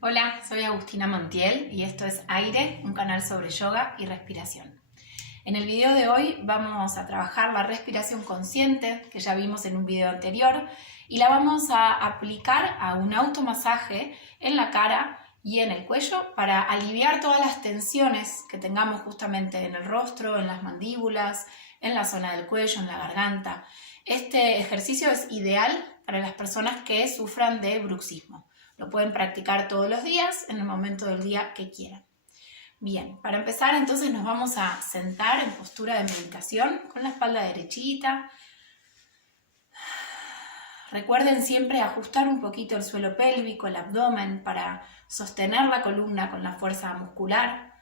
Hola, soy Agustina Montiel y esto es Aire, un canal sobre yoga y respiración. En el video de hoy vamos a trabajar la respiración consciente, que ya vimos en un video anterior, y la vamos a aplicar a un automasaje en la cara y en el cuello para aliviar todas las tensiones que tengamos justamente en el rostro, en las mandíbulas, en la zona del cuello, en la garganta. Este ejercicio es ideal para las personas que sufran de bruxismo. Lo pueden practicar todos los días en el momento del día que quieran. Bien, para empezar entonces nos vamos a sentar en postura de meditación con la espalda derechita. Recuerden siempre ajustar un poquito el suelo pélvico, el abdomen, para sostener la columna con la fuerza muscular.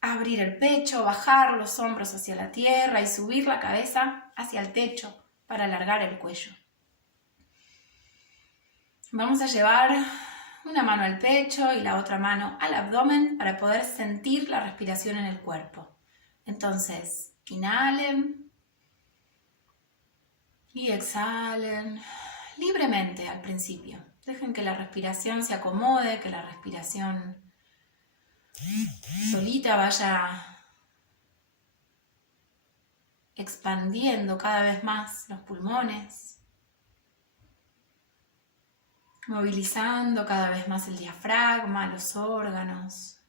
Abrir el pecho, bajar los hombros hacia la tierra y subir la cabeza hacia el techo para alargar el cuello. Vamos a llevar una mano al pecho y la otra mano al abdomen para poder sentir la respiración en el cuerpo. Entonces, inhalen y exhalen libremente al principio. Dejen que la respiración se acomode, que la respiración solita vaya expandiendo cada vez más los pulmones, movilizando cada vez más el diafragma, los órganos.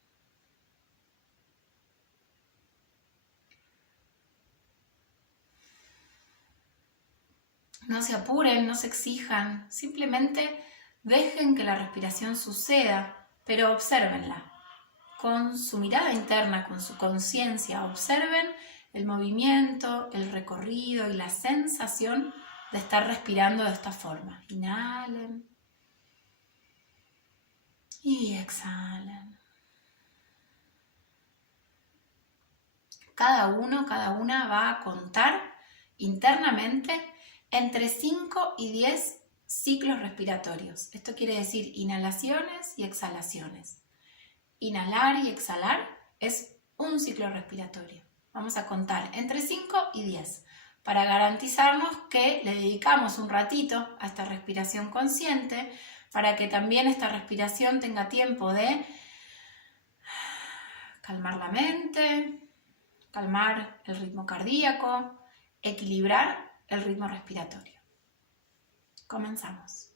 No se apuren, no se exijan, simplemente dejen que la respiración suceda, pero obsérvenla. Con su mirada interna, con su conciencia, observen el movimiento, el recorrido y la sensación de estar respirando de esta forma. Inhalen y exhalen. Cada uno, cada una va a contar internamente entre 5 y 10 ciclos respiratorios. Esto quiere decir inhalaciones y exhalaciones. Inhalar y exhalar es un ciclo respiratorio. Vamos a contar entre 5 y 10 para garantizarnos que le dedicamos un ratito a esta respiración consciente, para que también esta respiración tenga tiempo de calmar la mente, calmar el ritmo cardíaco, equilibrar el ritmo respiratorio. Comenzamos.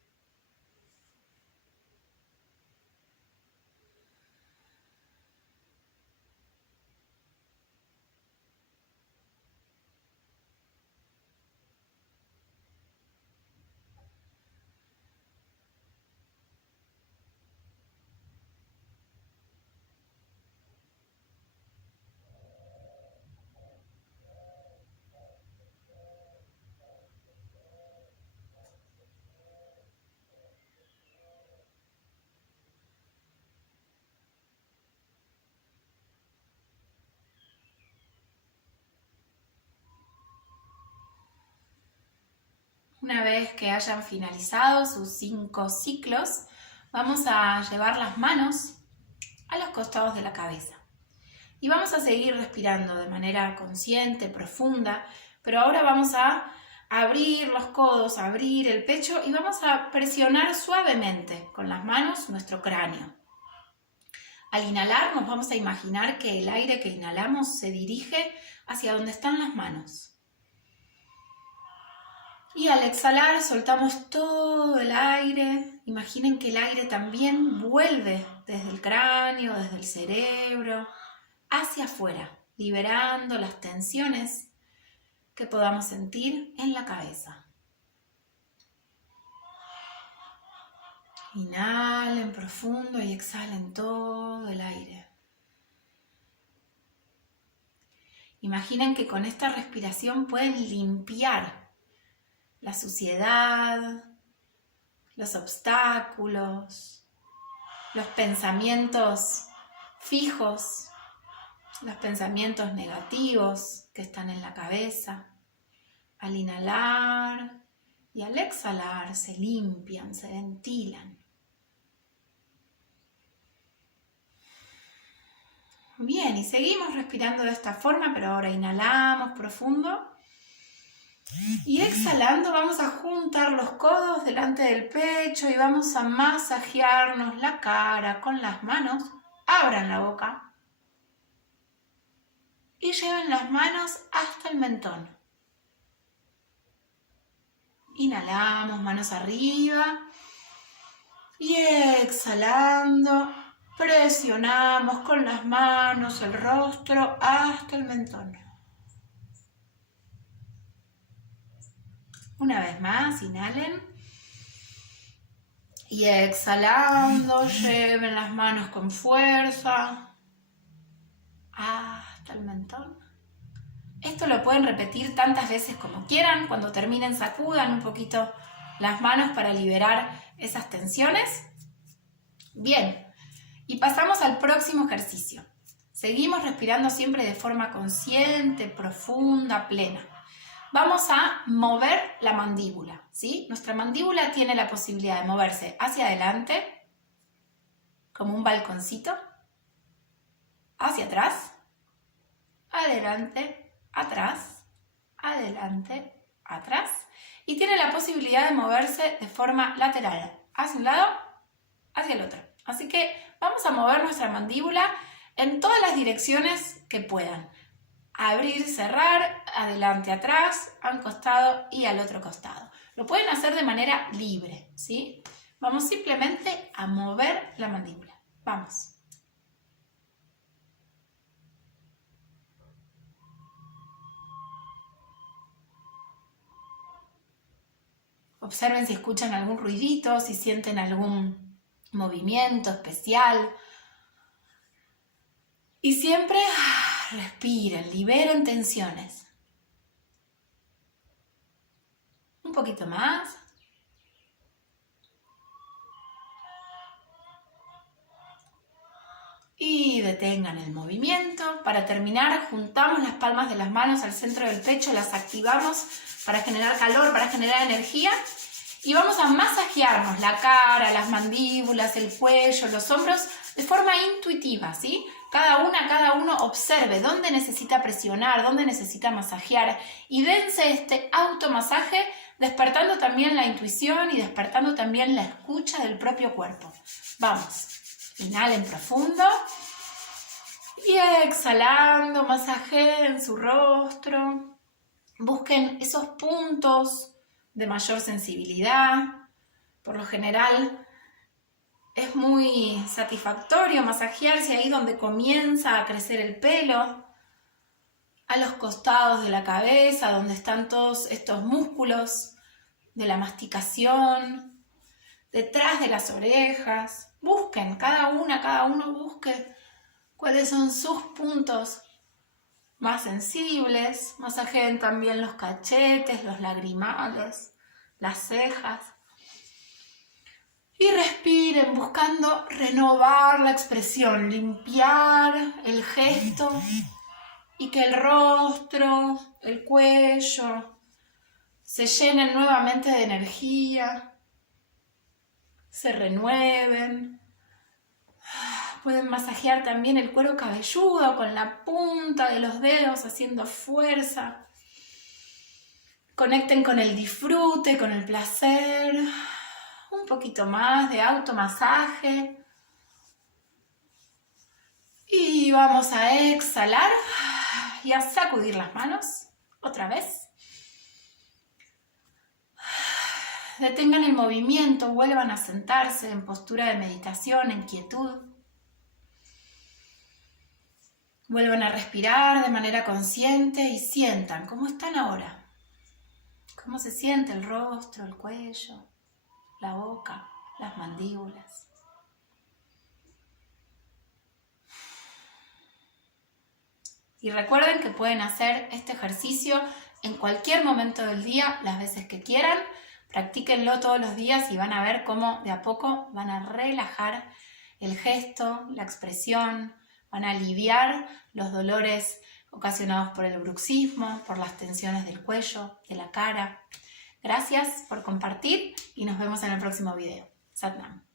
Una vez que hayan finalizado sus 5 ciclos, vamos a llevar las manos a los costados de la cabeza. Y vamos a seguir respirando de manera consciente, profunda, pero ahora vamos a abrir los codos, abrir el pecho y vamos a presionar suavemente con las manos nuestro cráneo. Al inhalar nos vamos a imaginar que el aire que inhalamos se dirige hacia donde están las manos. Y al exhalar soltamos todo el aire. Imaginen que el aire también vuelve desde el cráneo, desde el cerebro, hacia afuera, liberando las tensiones que podamos sentir en la cabeza. Inhalen profundo y exhalen todo el aire. Imaginen que con esta respiración pueden limpiar la suciedad, los obstáculos, los pensamientos fijos, los pensamientos negativos que están en la cabeza. Al inhalar y al exhalar se limpian, se ventilan. Bien, y seguimos respirando de esta forma, pero ahora inhalamos profundo Y exhalando vamos a juntar los codos delante del pecho y vamos a masajearnos la cara con las manos. Abran la boca y lleven las manos hasta el mentón. Inhalamos, manos arriba, y exhalando, presionamos con las manos el rostro hasta el mentón. Una vez más, inhalen. Y exhalando, lleven las manos con fuerza hasta el mentón. Esto lo pueden repetir tantas veces como quieran. Cuando terminen, sacudan un poquito las manos para liberar esas tensiones. Bien, y pasamos al próximo ejercicio. Seguimos respirando siempre de forma consciente, profunda, plena. Vamos a mover la mandíbula, ¿sí? Nuestra mandíbula tiene la posibilidad de moverse hacia adelante, como un balconcito, hacia atrás, adelante, atrás, adelante, atrás, y tiene la posibilidad de moverse de forma lateral, hacia un lado, hacia el otro. Así que vamos a mover nuestra mandíbula en todas las direcciones que puedan. Abrir, cerrar, adelante, atrás, a un costado y al otro costado. Lo pueden hacer de manera libre, ¿sí? Vamos simplemente a mover la mandíbula. Vamos. Observen si escuchan algún ruidito, si sienten algún movimiento especial. Y siempre respiren, liberen tensiones. Un poquito más. Y detengan el movimiento. Para terminar, juntamos las palmas de las manos al centro del pecho, las activamos para generar calor, para generar energía. Y vamos a masajearnos la cara, las mandíbulas, el cuello, los hombros de forma intuitiva, ¿sí? Cada uno observe dónde necesita presionar, dónde necesita masajear y dense este automasaje, despertando también la intuición y despertando también la escucha del propio cuerpo. Vamos, inhalen profundo y exhalando, masajeen su rostro, busquen esos puntos de mayor sensibilidad. Por lo general es muy satisfactorio masajearse ahí donde comienza a crecer el pelo, a los costados de la cabeza, donde están todos estos músculos de la masticación, detrás de las orejas. Busquen, cada uno busque cuáles son sus puntos más sensibles. Masajeen también los cachetes, los lagrimales, las cejas. Y respiren buscando renovar la expresión, limpiar el gesto y que el rostro, el cuello se llenen nuevamente de energía, se renueven. Pueden masajear también el cuero cabelludo con la punta de los dedos haciendo fuerza. Conecten con el disfrute, con el placer. Un poquito más de automasaje. Y vamos a exhalar y a sacudir las manos otra vez. Detengan el movimiento, vuelvan a sentarse en postura de meditación, en quietud. Vuelvan a respirar de manera consciente y sientan cómo están ahora. Cómo se siente el rostro, el cuello, la boca, las mandíbulas. Y recuerden que pueden hacer este ejercicio en cualquier momento del día, las veces que quieran. Practíquenlo todos los días y van a ver cómo de a poco van a relajar el gesto, la expresión, van a aliviar los dolores ocasionados por el bruxismo, por las tensiones del cuello, de la cara. Gracias por compartir y nos vemos en el próximo video. Sat Nam.